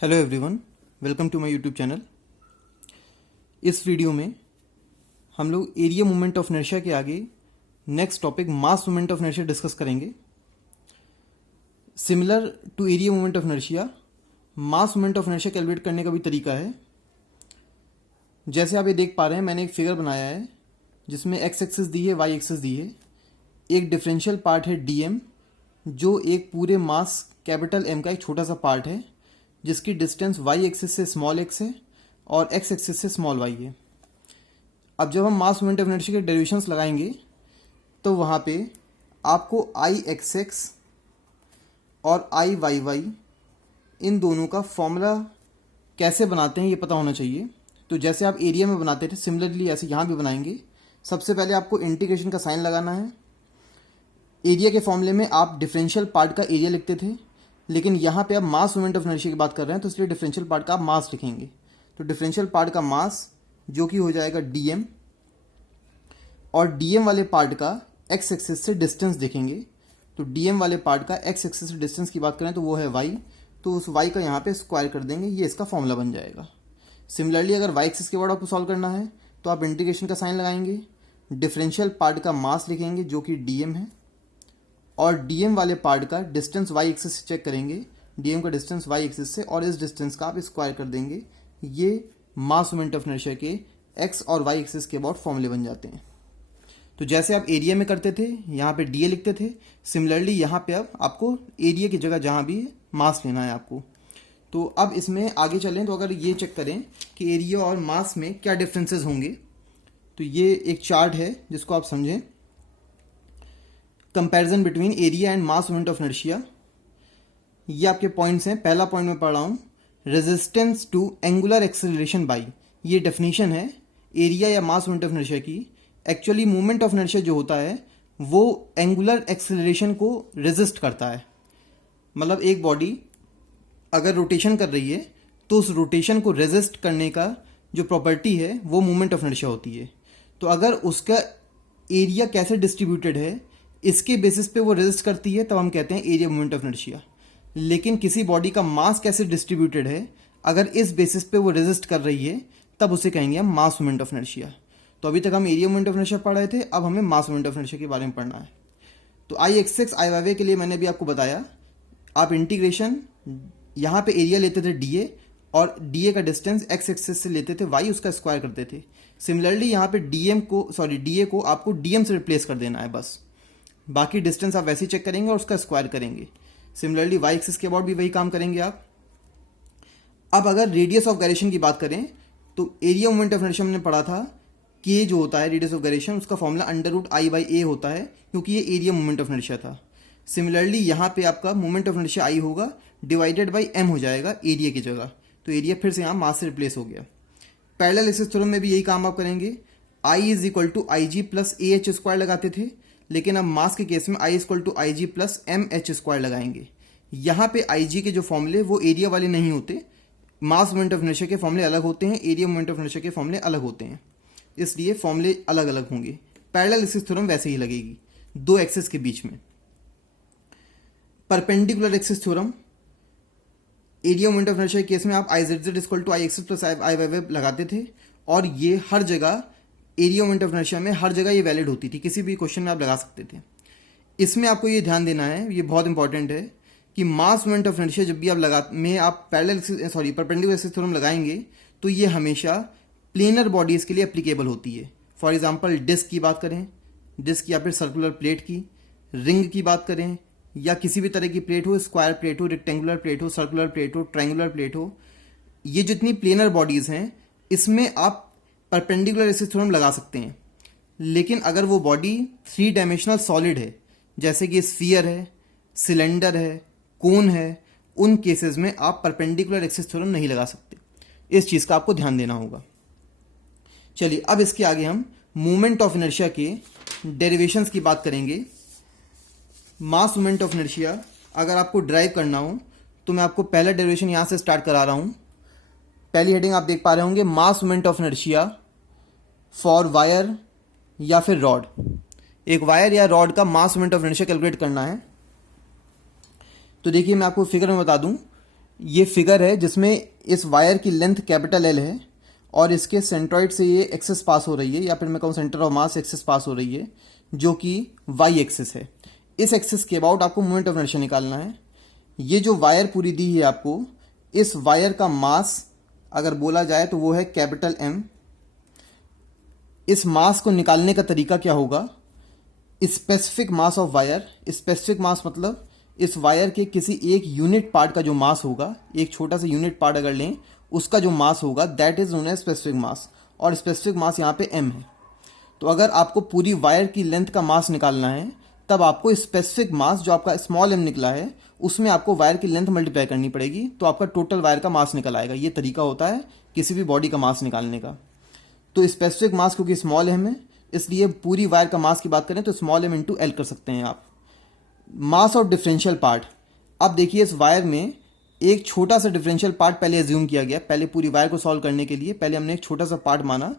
Hello everyone, welcome to my YouTube channel. इस video में हम लोग एरिया मोमेंट ऑफ इनर्शिया के आगे next topic mass moment of inertia discuss करेंगे। Similar to area moment of inertia, mass moment of inertia calculate करने का भी तरीका है। जैसे आप ये देख पा रहे हैं, मैंने एक फिगर बनाया है जिसमें एक्स एक्सिस दी है, वाई एक्सिस दी है। एक डिफरेंशियल पार्ट है डीएम, जो एक पूरे मास कैपिटल एम का एक छोटा सा पार्ट है जिसकी डिस्टेंस वाई एक्सिस से स्मॉल एक्स है और एक्स एक्सिस से स्मॉल वाई है। अब जब हम मास मोमेंट ऑफ इनर्शिया के डेरिवेशंस लगाएंगे तो वहाँ पे आपको आई एक्स एक्स और आई वाई वाई इन दोनों का फॉर्मूला कैसे बनाते हैं ये पता होना चाहिए। तो जैसे आप एरिया में बनाते थे, सिमिलरली ऐसे यहाँ भी बनाएंगे। सबसे पहले आपको इंटीग्रेशन का साइन लगाना है। एरिया के फॉर्मूले में आप डिफरेंशियल पार्ट का एरिया लिखते थे, लेकिन यहाँ पे आप मास मोमेंट ऑफ इनर्शिया की बात कर रहे हैं तो इसलिए डिफरेंशियल पार्ट का आप मास लिखेंगे। तो डिफरेंशियल पार्ट का मास जो कि हो जाएगा डीएम, और डीएम वाले पार्ट का एक्स एक्सिस से डिस्टेंस देखेंगे। तो डीएम वाले पार्ट का एक्स एक्सिस से डिस्टेंस की बात करें तो वो है वाई, तो उस वाई का यहाँ पे स्क्वायर कर देंगे, ये इसका फॉर्मूला बन जाएगा। सिमिलरली अगर वाई एक्सिस के बाद आपको सॉल्व करना है तो आप इंटीग्रेशन का साइन लगाएंगे, डिफरेंशियल पार्ट का मास लिखेंगे जो कि डीएम है, और डीएम वाले पार्ट का डिस्टेंस वाई एक्सिस से चेक करेंगे, डीएम का डिस्टेंस वाई एक्सिस से, और इस डिस्टेंस का आप स्क्वायर कर देंगे। ये मास मोमेंट ऑफ इनर्शिया के एक्स और वाई एक्सिस के अबाउट फॉर्मूले बन जाते हैं। तो जैसे आप एरिया में करते थे, यहाँ पे डीए लिखते थे, सिमिलरली यहाँ पे अब आपको एरिया की जगह जहाँ भी मास लेना है आपको। तो अब इसमें आगे चलें तो अगर ये चेक करें कि एरिया और मास में क्या डिफरेंसेस होंगे, तो ये एक चार्ट है जिसको आप समझें। Comparison between area and mass moment of inertia, ये आपके पॉइंट्स हैं। पहला पॉइंट मैं पढ़ रहा हूँ, resistance to angular acceleration by. ये डेफिनेशन है एरिया या मास मोमेंट ऑफ इनर्शिया की। एक्चुअली मोमेंट ऑफ इनर्शिया जो होता है वो एंगुलर एक्सेलरेशन को रेजिस्ट करता है। मतलब एक बॉडी अगर रोटेशन कर रही है तो उस रोटेशन को रेजिस्ट करने का जो प्रॉपर्टी है वो मोमेंट ऑफ इनर्शिया होती है। तो अगर उसका एरिया कैसे डिस्ट्रीब्यूटेड है इसके बेसिस पे वो रेजिस्ट करती है, तब हम कहते हैं एरिया मोमेंट ऑफ इनर्शिया। लेकिन किसी बॉडी का मास कैसे डिस्ट्रीब्यूटेड है, अगर इस बेसिस पे वो रेजिस्ट कर रही है तब उसे कहेंगे हम मास मोमेंट ऑफ इनर्शिया। तो अभी तक हम एरिया मोमेंट ऑफ इनर्शिया पढ़ रहे थे, अब हमें मास मोमेंट ऑफ इनर्शिया के बारे में पढ़ना है। तो आई एक्स एक्स आई वाई के लिए मैंने भी आपको बताया, आप इंटीग्रेशन यहाँ पे एरिया लेते थे डीए, और डीए का डिस्टेंस एक्स एक्सिस से लेते थे वाई, उसका स्क्वायर करते थे। सिमिलरली यहाँ पे डीए को आपको डीएम से रिप्लेस कर देना है बस, बाकी डिस्टेंस आप वैसे ही चेक करेंगे और उसका स्क्वायर करेंगे। सिमिलरली वाई एक्सिस के अबाउट भी वही काम करेंगे आप। अब अगर रेडियस ऑफ गायरेशन की बात करें तो एरिया मोमेंट ऑफ इनर्शिया हमने पढ़ा था, के जो होता है रेडियस ऑफ गायरेशन, उसका फॉर्मूला √I/A होता है, क्योंकि ये एरिया मोमेंट ऑफ इनर्शिया था। सिमिलरली यहाँ पे आपका मोमेंट ऑफ इनर्शिया आई होगा, डिवाइडेड बाई m हो जाएगा एरिया की जगह। तो एरिया फिर से यहाँ मास से रिप्लेस हो गया। पैरेलल एक्सिस थ्योरम में भी यही काम आप करेंगे। I = IG + AH स्क्वायर लगाते थे, लेकिन अब मास के केस में I = IG + MH स्क्वायर लगाएंगे। यहाँ पे IG के जो फॉर्मूले वो एरिया वाले नहीं होते, मास मोमेंट ऑफ इनर्शिया के फॉर्मूले अलग होते हैं, एरिया मोमेंट ऑफ इनर्शिया के फॉर्मूले अलग होते हैं, इसलिए फॉर्मूले अलग अलग होंगे। पैरेलल एक्सिस थ्योरम वैसे ही लगेगी दो एक्सिस के बीच में। Perpendicular axis theorem, area moment of inertia के केस में आप IZZ = IXX + IYY लगाते थे, और ये हर जगह एरिया मोमेंट ऑफ इनर्शिया में हर जगह ये वैलिड होती थी, किसी भी क्वेश्चन में आप लगा सकते थे। इसमें आपको ये ध्यान देना है, ये बहुत इंपॉर्टेंट है कि मास मोमेंट ऑफ इनर्शिया जब भी आप परपेंडिकुलर एक्सिस थ्योरम लगाएंगे तो ये हमेशा प्लेनर बॉडीज के लिए एप्लीकेबल होती है। फॉर एग्जांपल डिस्क की बात करें, डिस्क या फिर सर्कुलर प्लेट की, रिंग की बात करें, या किसी भी तरह की प्लेट हो, स्क्वायर प्लेट हो, रेक्टेंगुलर प्लेट हो, सर्कुलर प्लेट हो, ट्रायंगुलर प्लेट हो, ये जितनी प्लेनर बॉडीज हैं इसमें आप परपेंडिकुलर एक्सिस थ्योरम लगा सकते हैं। लेकिन अगर वो बॉडी 3 डायमेंशनल सॉलिड है, जैसे कि स्फीयर है, सिलेंडर है, कोन है, उन केसेस में आप परपेंडिकुलर एक्सिस थ्योरम नहीं लगा सकते। इस चीज़ का आपको ध्यान देना होगा। चलिए अब इसके आगे हम मोमेंट ऑफ इनर्शिया के डेरिवेशंस की बात करेंगे। मास मोमेंट ऑफ इनर्शिया अगर आपको ड्राइव करना हो तो मैं आपको पहला डेरिवेशन यहाँ से स्टार्ट करा रहा हूँ। पहली हेडिंग आप देख पा रहे होंगे, मास moment of inertia for wire या फिर रॉड। एक वायर या रॉड का मास मोमेंट ऑफ इनर्शिया कैलकुलेट करना है। तो देखिए मैं आपको फिगर में बता दूं, ये फिगर है जिसमें इस वायर की लेंथ कैपिटल एल है और इसके सेंट्रॉइड से ये एक्सिस पास हो रही है, या फिर मैं कहूँ centre of mass axis pass हो रही है, जो कि वाई एक्सिस है। इस एक्सिस के अबाउट आपको मोमेंट ऑफ इनर्शिया निकालना है। ये जो वायर पूरी दी है आपको, इस वायर का मास अगर बोला जाए तो वो है कैपिटल एम। इस मास को निकालने का तरीका क्या होगा, specific mass of wire. Specific mass मतलब इस वायर के किसी एक यूनिट पार्ट का जो मास होगा, एक छोटा सा यूनिट पार्ट अगर लें, उसका जो मास होगा, that is known as specific mass, और स्पेसिफिक मास यहाँ पे एम है। तो अगर आपको पूरी वायर की लेंथ का मास निकालना है, तब आपको स्पेसिफिक मास जो आपका स्मॉल एम निकला है, उसमें आपको वायर की लेंथ मल्टीप्लाई करनी पड़ेगी, तो आपका टोटल वायर का मास निकल आएगा। ये तरीका होता है किसी भी बॉडी का मास निकालने का। तो स्पेसिफिक मास क्योंकि स्मॉल एम है, इसलिए पूरी वायर का मास की बात करें तो स्मॉल एम इंटू एल कर सकते हैं आप। मास ऑफ डिफरेंशियल पार्ट, अब देखिए इस वायर में एक छोटा सा डिफरेंशियल पार्ट पहले एज्यूम किया गया। पहले पूरी वायर को सॉल्व करने के लिए पहले हमने एक छोटा सा पार्ट माना।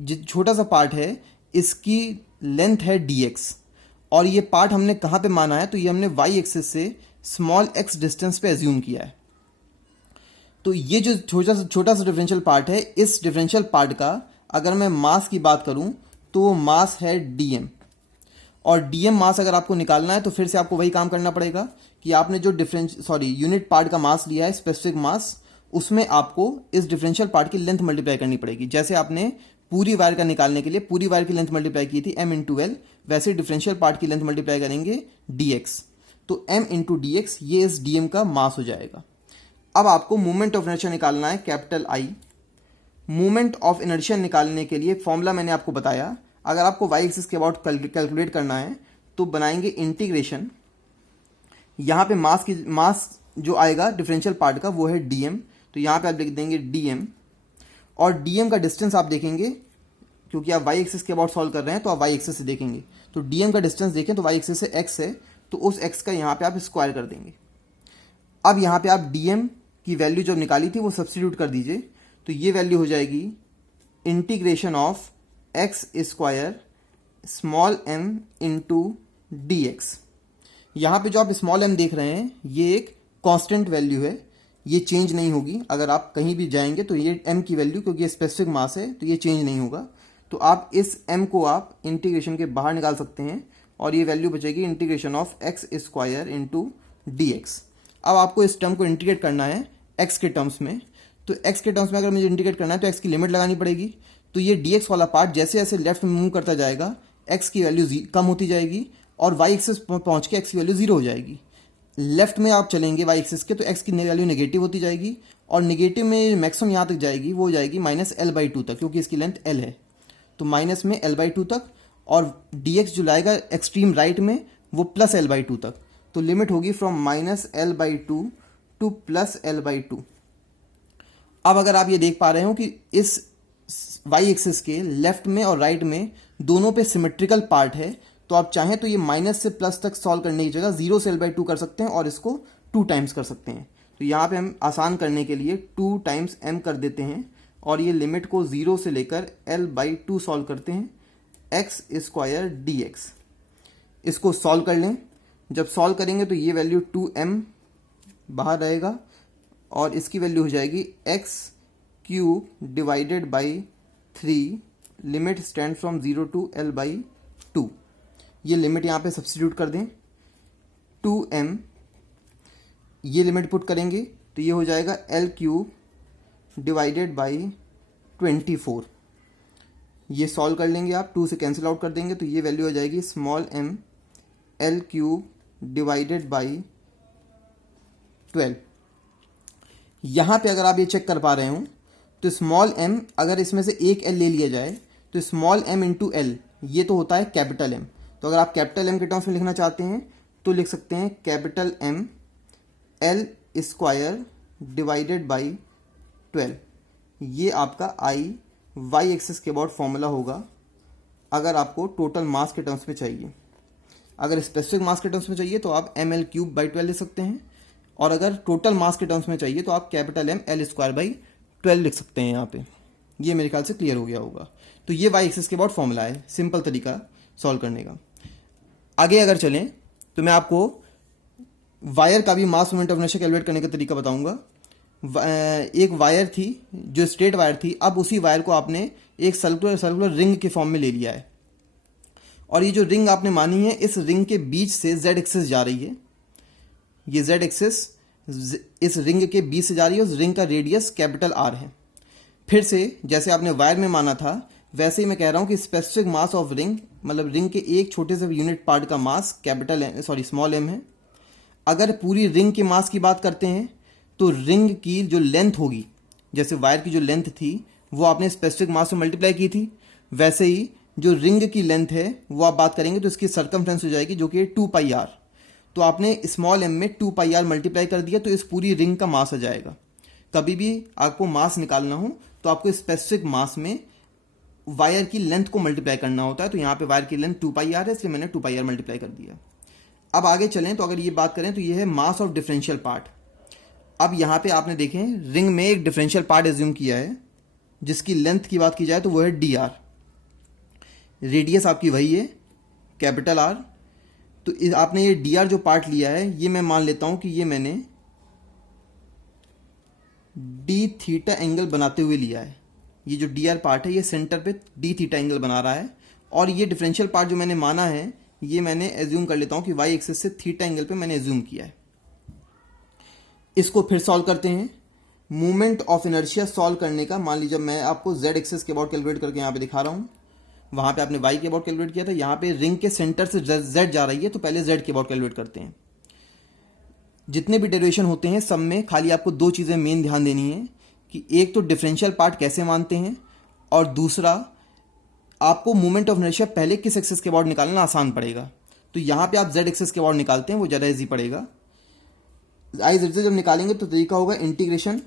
जो छोटा सा पार्ट है, इसकी लेंथ है dx, और ये पार्ट हमने कहाँ पे माना है, तो ये हमने y एक्सिस से स्मॉल x डिस्टेंस पे एज्यूम किया है। तो ये जो छोटा सा डिफरेंशियल पार्ट है, इस डिफरेंशियल पार्ट का अगर मैं मास की बात करूं तो वो मास है dm, और dm मास अगर आपको निकालना है तो फिर से आपको वही काम करना पड़ेगा कि आपने जो यूनिट पार्ट का मास लिया है, स्पेसिफिक मास, उसमें आपको इस डिफरेंशियल पार्ट की लेंथ मल्टीप्लाई करनी पड़ेगी। जैसे आपने पूरी वायर का निकालने के लिए पूरी वायर की लेंथ मल्टीप्लाई की थी m इंटू एल, वैसे डिफरेंशियल पार्ट की लेंथ मल्टीप्लाई करेंगे dx। तो m इंटू dx, ये इस dm का मास हो जाएगा। अब आपको मोमेंट ऑफ इनर्शिया निकालना है, capital I। Moment of inertia निकालने के लिए फॉर्मूला मैंने आपको बताया। अगर आपको y एक्सिस के अबाउट कैलकुलेट करना है तो बनाएंगे इंटीग्रेशन। यहाँ पे मास जो आएगा डिफरेंशियल पार्ट का वो है dm, तो यहाँ पे आप लिख देंगे dm, और dm का डिस्टेंस आप देखेंगे, क्योंकि आप y एक्सिस के अबाउट सॉल्व कर रहे हैं तो आप y एक्सिस से देखेंगे। तो dm का डिस्टेंस देखें तो y एक्सिस से x है, तो उस x का यहाँ पे आप स्क्वायर कर देंगे। अब यहाँ पे आप dm की वैल्यू जो निकाली थी वो सब्स्टिट्यूट कर दीजिए, तो ये वैल्यू हो जाएगी integration of x square small m into dx। यहाँ पे जो आप स्मॉल m देख रहे हैं, ये एक कांस्टेंट वैल्यू है, ये चेंज नहीं होगी। अगर आप कहीं भी जाएंगे तो ये m की वैल्यू, क्योंकि ये स्पेसिफिक मास है, तो ये चेंज नहीं होगा। तो आप इस m को आप इंटीग्रेशन के बाहर निकाल सकते हैं, और ये वैल्यू बचेगी integration of x square into dx। अब आपको इस टर्म को इंटीग्रेट करना है x के टर्म्स में। तो x के टर्म्स में अगर मुझे इंटीग्रेट करना है तो x की लिमिट लगानी पड़ेगी। तो ये dx वाला पार्ट जैसे जैसे लेफ्ट में मूव करता जाएगा, x की वैल्यू कम होती जाएगी, और y एक्सिस पहुंच के x की वैल्यू 0 हो जाएगी। लेफ्ट में आप चलेंगे y एक्सिस के तो x की वैल्यू नेगेटिव होती जाएगी, और नेगेटिव में मैक्सिमम यहाँ तक जाएगी, वो हो जाएगी -l/2 तक, क्योंकि इसकी लेंथ l है, तो माइनस में l/2 तक, और dx जो लाएगा एक्सट्रीम राइट में वो +l/2 तक। तो लिमिट होगी फ्रॉम -l/2 टू +l/2। अब अगर आप ये देख पा रहे हो कि इस y एक्सिस के लेफ्ट में और राइट में दोनों पे सिमेट्रिकल पार्ट है, तो आप चाहें तो ये माइनस से प्लस तक सॉल्व करने की जगह 0 से l/2 कर सकते हैं, और इसको 2 टाइम्स कर सकते हैं। तो यहाँ पे हम आसान करने के लिए 2 टाइम्स m कर देते हैं, और ये लिमिट को 0 से लेकर l/2 सॉल्व करते हैं, x स्क्वायर dx। इसको सॉल्व कर लें। जब सॉल्व करेंगे तो ये वैल्यू 2m बाहर रहेगा, और इसकी वैल्यू हो जाएगी x³ divided by 3, limit stand from 0 to l/2। ये लिमिट यहाँ पे सब्स्टिट्यूट कर दें, 2m, ये लिमिट पुट करेंगे तो ये हो जाएगा l³ डिवाइडेड बाई 24। ये सॉल्व कर लेंगे आप, 2 से कैंसिल आउट कर देंगे तो ये वैल्यू हो जाएगी small m l³ divided by 12। यहाँ पे अगर आप ये चेक कर पा रहे हो तो स्मॉल m, अगर इसमें से एक l ले लिया जाए तो स्मॉल m इंटू l, ये तो होता है कैपिटल M। तो अगर आप कैपिटल M के टर्म्स में लिखना चाहते हैं तो लिख सकते हैं capital M l square divided by 12। ये आपका I y एक्सिस के अबाउट फॉर्मूला होगा अगर आपको टोटल मास के टर्म्स में चाहिए। अगर स्पेसिफिक मास के टर्म्स में चाहिए तो आप ml³/12 लिख सकते हैं, और अगर टोटल मास के टर्म्स में चाहिए तो आप कैपिटल M l²/12 लिख सकते हैं। यहाँ पे ये मेरे ख्याल से क्लियर हो गया होगा। तो ये y एक्सिस के अबाउट फॉर्मूला है, सिंपल तरीका सॉल्व करने का। आगे अगर चलें तो मैं आपको वायर का भी मास मोमेंट ऑफ इनर्शिया कैलकुलेट करने का तरीका बताऊंगा। एक वायर थी जो स्ट्रेट वायर थी, अब उसी वायर को आपने एक सर्कुलर रिंग के फॉर्म में ले लिया है, और ये जो रिंग आपने मानी है, इस रिंग के बीच से जेड एक्सिस जा रही है। ये जेड एक्सिस इस रिंग के बीच से जा रही है, उस रिंग का रेडियस कैपिटल आर है। फिर से जैसे आपने वायर में माना था, वैसे ही मैं कह रहा हूँ कि स्पेसिफिक मास ऑफ रिंग, मतलब रिंग के एक छोटे से यूनिट पार्ट का मास स्मॉल एम है। अगर पूरी रिंग के मास की बात करते हैं तो रिंग की जो लेंथ होगी, जैसे वायर की जो लेंथ थी वो आपने स्पेसिफिक मास से मल्टीप्लाई की थी, वैसे ही जो रिंग की लेंथ है वो आप बात करेंगे तो इसकी सर्कमफ्रेंस हो जाएगी, जो कि 2 पाई आर। तो आपने स्मॉल एम में 2 पाई आर मल्टीप्लाई कर दिया, तो इस पूरी रिंग का मास आ जाएगा। कभी भी आपको मास निकालना हो तो आपको स्पेसिफिक मास में वायर की लेंथ को मल्टीप्लाई करना होता है। तो यहाँ पे वायर की लेंथ 2 पाई आर है, इसलिए मैंने 2 पाई आर मल्टीप्लाई कर दिया। अब आगे चलें तो अगर ये बात करें तो ये है मास ऑफ डिफरेंशियल पार्ट। अब यहाँ पे आपने देखें रिंग में एक डिफरेंशियल पार्ट एज्यूम किया है, जिसकी लेंथ की बात की जाए तो वो है डी आर। रेडियस आपकी वही है कैपिटल आर। तो आपने ये डी आर जो पार्ट लिया है, ये मैं मान लेता हूँ कि ये मैंने डी थीटा एंगल बनाते हुए लिया है। ये जो डी आर पार्ट है ये सेंटर पे डी थीटा एंगल बना रहा है, और ये डिफरेंशियल पार्ट जो मैंने माना है ये मैंने एज्यूम कर लेता हूँ कि वाई एक्सिस से थीटा एंगल पे मैंने एज्यूम किया है। इसको फिर सॉल्व करते हैं। मूवमेंट ऑफ इनर्शिया सॉल्व करने का, मान लीजिए मैं आपको जेड एक्सिस के अबाउट कैलकुलेट करके यहाँ पे दिखा रहा हूँ, वहाँ पे आपने वाई के अबाउट कैलकुलेट किया था, यहाँ पे रिंग के सेंटर से जेड जा रही है, तो पहले जेड के अबाउट कैलकुलेट करते हैं। जितने भी डेरिवेशन होते हैं सब में खाली आपको दो चीज़ें मेन ध्यान देनी है कि एक तो डिफरेंशियल पार्ट कैसे मानते हैं, और दूसरा आपको मूवमेंट ऑफ इनर्शिया पहले किस एक्सिस के अबाउट निकालना आसान पड़ेगा। तो यहाँ पे आप जेड एक्सिस के अबाउट निकालते हैं, वो ज़्यादा ईजी पड़ेगा। आई जेड से जब निकालेंगे तो तरीका होगा इंटीग्रेशन।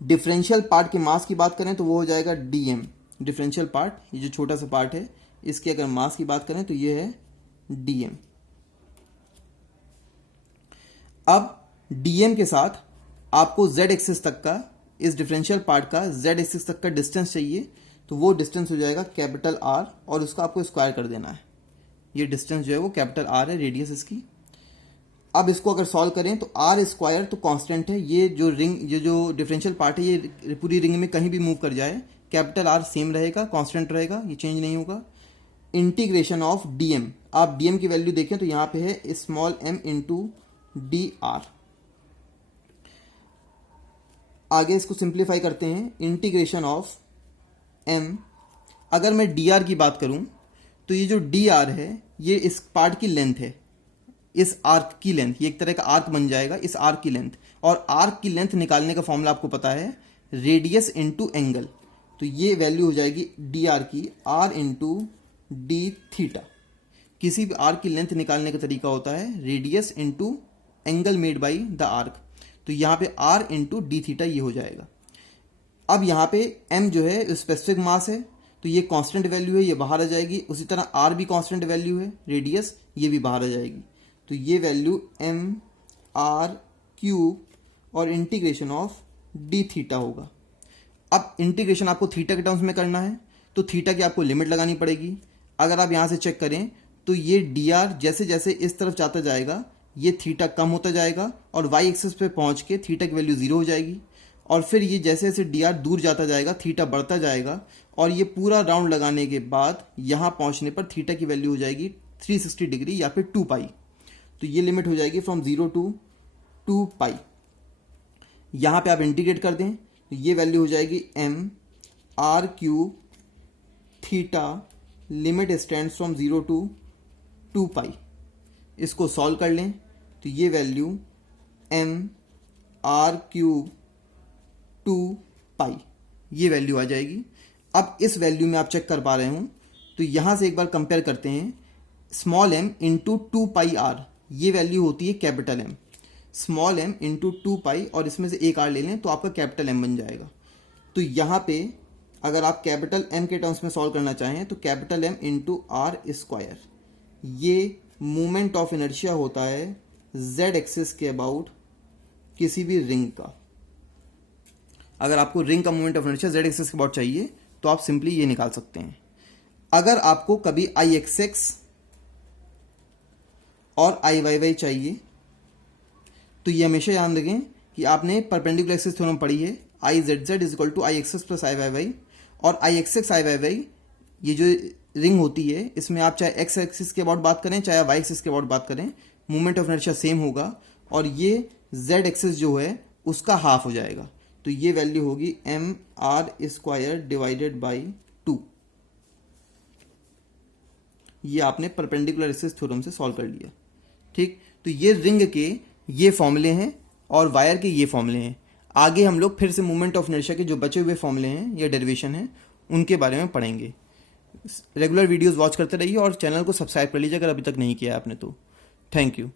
डिफरेंशियल पार्ट के मास की बात करें तो वो हो जाएगा डी एम। डिफरेंशियल पार्ट, ये जो छोटा सा पार्ट है, इसके अगर मास की बात करें तो ये है डी एम। अब डीएम के साथ आपको जेड एक्सिस तक का, इस डिफरेंशियल पार्ट का जेड एक्सिस तक का डिस्टेंस चाहिए, तो वो डिस्टेंस हो जाएगा कैपिटल आर, और उसको आपको स्क्वायर कर देना है। ये डिस्टेंस जो है वो कैपिटल आर है, रेडियस इसकी। अब इसको अगर सॉल्व करें तो आर स्क्वायर तो कांस्टेंट है, ये जो रिंग, ये जो डिफरेंशियल पार्ट है, ये पूरी रिंग में कहीं भी मूव कर जाए कैपिटल आर सेम रहेगा, कांस्टेंट रहेगा, ये चेंज नहीं होगा। इंटीग्रेशन ऑफ डीएम, आप डीएम की वैल्यू देखें तो यहाँ पे है small m into d r. आगे इसको सिंप्लीफाई करते हैं। इंटीग्रेशन ऑफ एम, अगर मैं डी आर की बात करूं तो ये जो डी आर है ये इस पार्ट की लेंथ है, इस आर्क की लेंथ, ये एक तरह का आर्क बन जाएगा, इस आर्क की लेंथ। और आर्क की लेंथ निकालने का फॉर्मूला आपको पता है, रेडियस इंटू एंगल। तो ये वैल्यू हो जाएगी डी आर की आर इंटू डी थीटा। किसी भी आर्क की लेंथ निकालने का तरीका होता है radius into angle made by the arc. तो यहाँ पे आर इंटू डी थीटा ये हो जाएगा। अब यहाँ पे एम जो है स्पेसिफिक मास है, तो ये कांस्टेंट वैल्यू है, ये बाहर आ जाएगी। उसी तरह आर भी कांस्टेंट वैल्यू है, रेडियस, ये भी बाहर आ जाएगी। तो ये वैल्यू एम आर क्यूब और इंटीग्रेशन ऑफ डी थीटा होगा। अब इंटीग्रेशन आपको थीटा के टर्म्स में करना है, तो थीटा की आपको लिमिट लगानी पड़ेगी। अगर आप यहाँ से चेक करें तो ये डी आर जैसे जैसे इस तरफ जाता जाएगा ये थीटा कम होता जाएगा, और वाई एक्सिस पे पहुँच के थीटा की वैल्यू 0 हो जाएगी। और फिर ये जैसे जैसे डी आर दूर जाता जाएगा थीटा बढ़ता जाएगा, और ये पूरा राउंड लगाने के बाद यहाँ पहुँचने पर थीटा की वैल्यू हो जाएगी 360 डिग्री या फिर 2 पाई। तो ये लिमिट हो जाएगी फ्रॉम 0 टू 2 पाई। यहाँ पे आप इंटीग्रेट कर दें तो ये वैल्यू हो जाएगी m r cube theta, limit stands from 0 to 2 pi. इसको सॉल्व कर लें तो ये value m r cube 2 pi ये वैल्यू आ जाएगी। अब इस वैल्यू में आप चेक कर पा रहे हो तो यहाँ से एक बार कंपेयर करते हैं। Small m into 2 pi r ये वैल्यू होती है capital M. Small m into 2 pi और इसमें से एक आर ले लें तो आपका कैपिटल एम बन जाएगा। तो यहाँ पे अगर आप कैपिटल एम के टर्म्स में सॉल्व करना चाहें तो capital M into r square, ये मूवमेंट ऑफ इनर्शिया होता है जेड एक्सिस के अबाउट किसी भी रिंग का। अगर आपको रिंग का movement of inertia Z axis के अबाउट चाहिए तो आप सिंपली ये निकाल सकते हैं। अगर आपको कभी आई एक्स एक्स और आई वाई वाई चाहिए तो ये हमेशा याद रखें कि आपने परपेंडिकुलर एक्सिस थ्योरम पढ़ी है, I Z Z is equal to I X X plus I Y Y, और I X X I Y Y ये जो रिंग होती है इसमें आप चाहे एक्स एक्सिस के अबाउट बात करें चाहे वाई एक्सिस के अबाउट बात करें, मोमेंट ऑफ इनर्शिया सेम होगा और ये जेड एक्सिस जो है उसका हाफ हो जाएगा। तो ये वैल्यू होगी m r square divided by 2। ये आपने परपेंडिकुलर एक्सिस थ्योरम से सॉल्व कर लिया। ठीक, तो ये रिंग के ये फॉर्मूले हैं और वायर के ये फॉर्मूले हैं। आगे हम लोग फिर से मोमेंट ऑफ इनर्शिया के जो बचे हुए फॉर्मूले हैं या डेरिवेशन हैं उनके बारे में पढ़ेंगे। रेगुलर वीडियोस वॉच करते रहिए और चैनल को सब्सक्राइब कर लीजिए अगर अभी तक नहीं किया है आपने तो। Thank you.